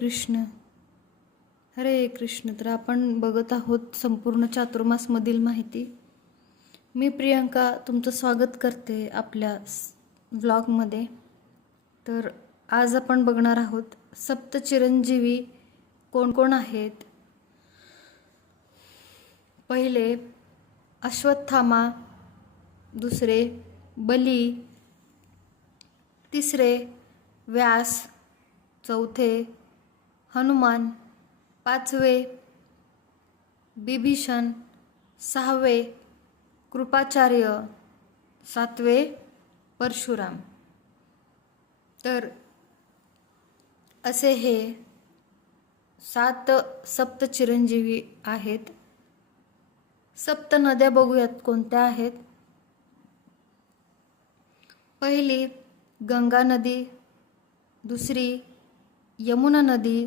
कृष्ण. हरे कृष्ण तर आपण बघत आहोत संपूर्ण चातुर्मासमधील माहिती. मी प्रियंका तुमचं स्वागत करते आपल्या व्लॉगमध्ये. तर आज आपण बघणार आहोत सप्त चिरंजीवी कोण कोण आहेत? पहिले अश्वत्थामा दुसरे बली तिसरे व्यास चौथे हनुमान पाचवे बिभीषण सहावे कृपाचार्य सातवे परशुराम. तर असे हे सात सप्त चिरंजीवी आहेत. सप्त नद्या बघूयात कोणत्या आहेत? पहिली गंगा नदी दुसरी यमुना नदी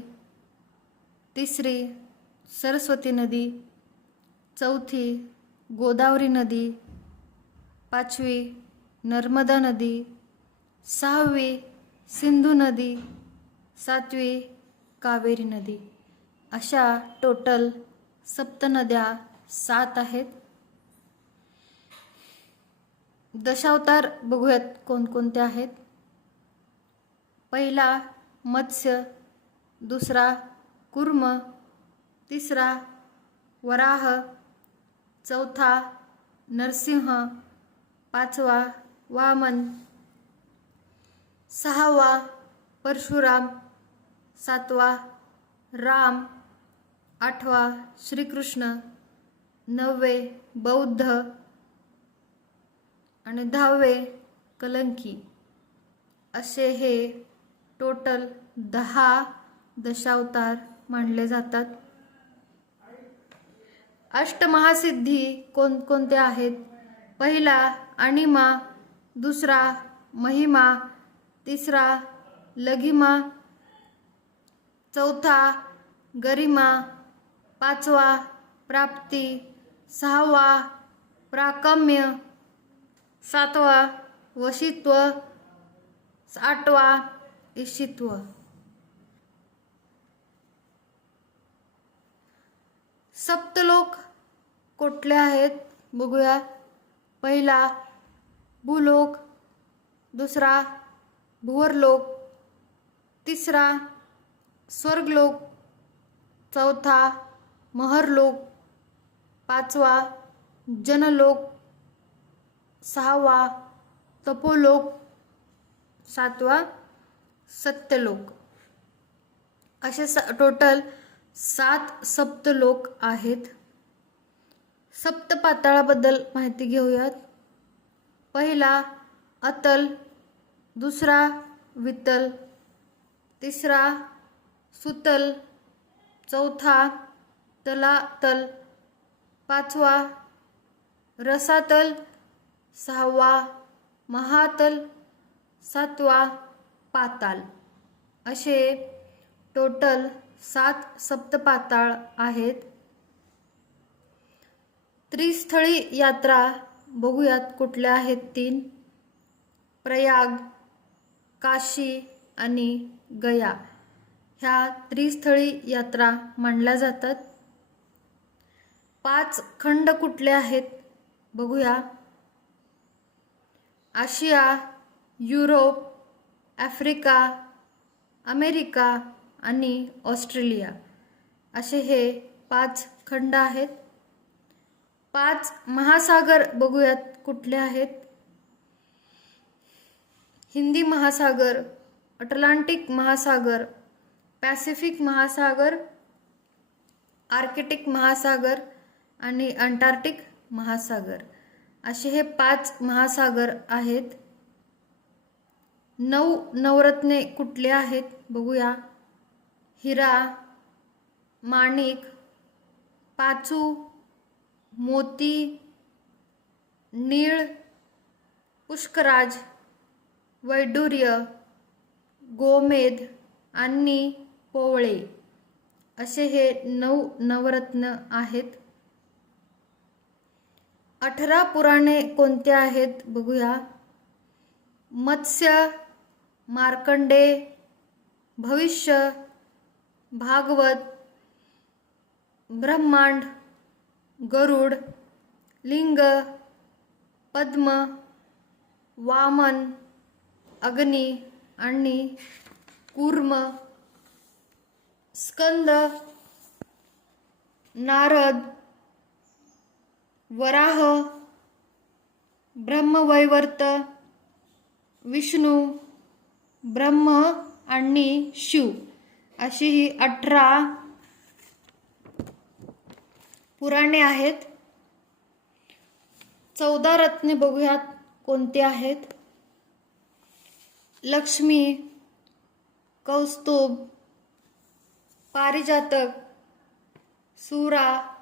तिसरी सरस्वती नदी चौथी गोदावरी नदी पाचवी नर्मदा नदी सहावी सिंधू नदी सातवी कावेरी नदी. अशा टोटल सप्त नद्या सात आहेत. दशावतार बघूयात कोणकोणते आहेत. पहिला मत्स्य दुसरा कुर्म तिसरा वराह चौथा नरसिंह पाचवा वामन सहावा परशुराम सातवा राम आठवा श्रीकृष्ण नववे बौद्ध आणि दहावे कलंकी. असे हे टोटल दहा दशावतार मानले जातात. अष्टमहासिद्धी कोणकोणत्या आहेत? पहिला अणिमा दुसरा महिमा तिसरा लघिमा चौथा गरिमा पाचवा प्राप्ती सहावा प्राकम्य सातवा वशित्व आठवा ईशित्व. सप्तलोक कुठले आहेत बघूया. पहिला भूलोक दुसरा भुवरलोक तिसरा स्वर्गलोक चौथा महरलोक पाचवा जनलोक सहावा तपोलोक सातवा सत्यलोक. असे स टोटल सात सप्तलोक आहेत. सप्त पाताळाबद्दल माहिती घेऊयात. पहिला अतल. दुसरा वितल. तिसरा सुतल. चौथा तलातल. पाचवा रसातल. सहावा महातल. सातवा पाताल. असे टोटल सात सप्तपाताळ आहेत. त्रिस्थळी यात्रा बघूयात कुठल्या आहेत तीन. प्रयाग काशी आणि गया ह्या त्रिस्थळी यात्रा मानल्या जातात. पाच खंड कुठले आहेत बघूया. आशिया युरोप आफ्रिका अमेरिका आणि ऑस्ट्रेलिया असे हे पाच खंड आहेत. पाच महासागर बघूयात कुठले आहेत. हिंदी महासागर अटलांटिक महासागर पॅसिफिक महासागर आर्किटिक महासागर आणि अंटार्क्टिक महासागर असे हे पाच महासागर आहेत. नऊ नवरत्ने कुठले आहेत बघूया. हिरा माणिक पाचू मोती नीळ पुष्कराज वैडूर्य गोमेद आणि पोवळे असे हे नऊ नवरत्न आहेत. अठरा पुराणे कोणते आहेत बघूया. मत्स्य मार्कंडे भविष्य भागवत ब्रह्मांड गरुड लिंग पद्म वामन अग्नी आणि कूर्म स्कंद नारद वराह ब्रह्मवैवर्त विष्णू ब्रह्म आणि शिव. अशी ही अठरा पुराणे आहेत. चौदा रत्ने बघूयात कोणती आहेत. लक्ष्मी कौस्तुभ पारिजातक सुरा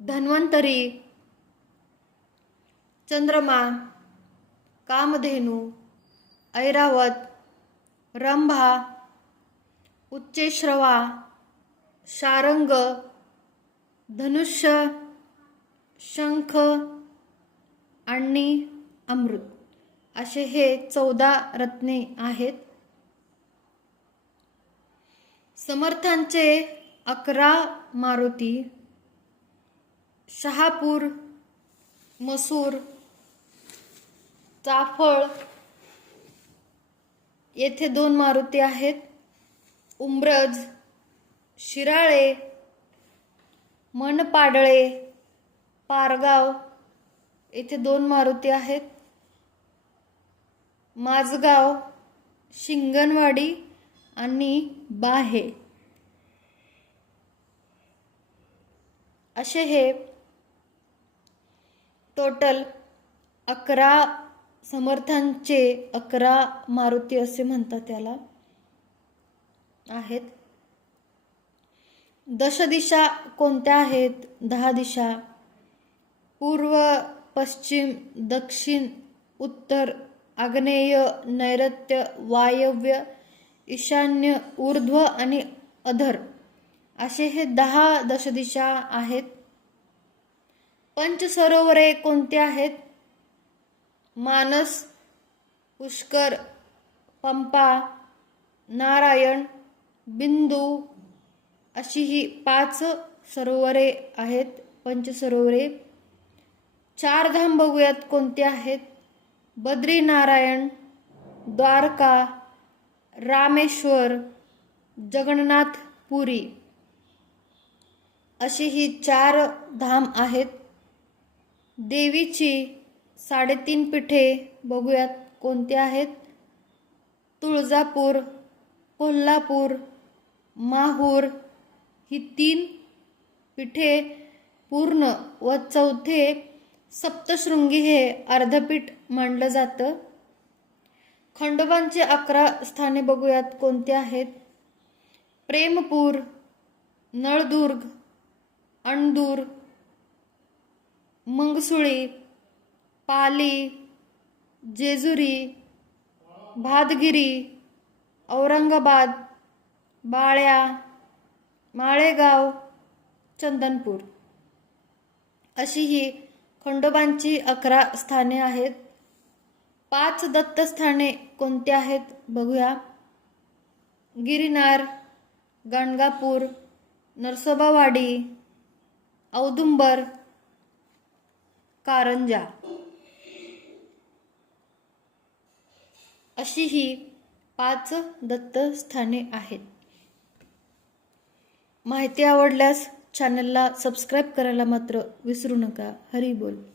धन्वंतरी चंद्रमा कामधेनू ऐरावत रंभा उच्चेश्रवा शारंग धनुष्य शंख आणि अमृत. असे हे चौदा रत्ने आहेत. समर्थांचे अकरा मारुती शहापूर मसूर चाफळ येथे दोन मारुती आहेत. उंब्रज शिराळे मनपाडळे पारगाव येथे दोन मारुती आहेत. माझगाव शिंगणवाडी आणि बाहे. असे हे टोटल अकरा समर्थांचे अकरा मारुती असे म्हणतात त्याला. आहेत. दशदिशा कोणत्या आहेत? दहा दिशा. पूर्व पश्चिम दक्षिण उत्तर आग्नेय नैऋत्य वायव्य ईशान्य ऊर्ध्व आणि अधर. असे हे दहा दशदिशा आहेत. पंचसरोवरे कोणते आहेत? मानस पुष्कर पंपा नारायण बिंदू अशी ही पाच सरोवरे आहेत पंचसरोवरे. चार धाम बघूयात कोणते आहेत. बद्रीनारायण द्वारका रामेश्वर जगन्नाथ पुरी. अशी ही चार धाम आहेत. देवीची साडेतीन पिठे बघूयात कोणती आहेत. तुळजापूर कोल्हापूर माहूर ही तीन पिठे पूर्ण व चौथे सप्तशृंगी हे अर्धपीठ मानलं जातं. खंडोबांचे अकरा स्थाने बघूयात कोणते आहेत. प्रेमपूर नळदुर्ग अणदूर मंगसुळी पाली जेजुरी भादगिरी औरंगाबाद बाळ्या माळेगाव चंदनपूर. अशी ही खंडोबांची अकरा स्थाने आहेत. पाच दत्तस्थाने कोणती आहेत बघूया. गिरिनार गाणगापूर नरसोबावाडी औदुंबर कारंजा. अशी ही पाच दत्तस्थाने आहेत. माहिती आवडल्यास चॅनलला सबस्क्राईब करायला मात्र विसरू नका. हरी बोल.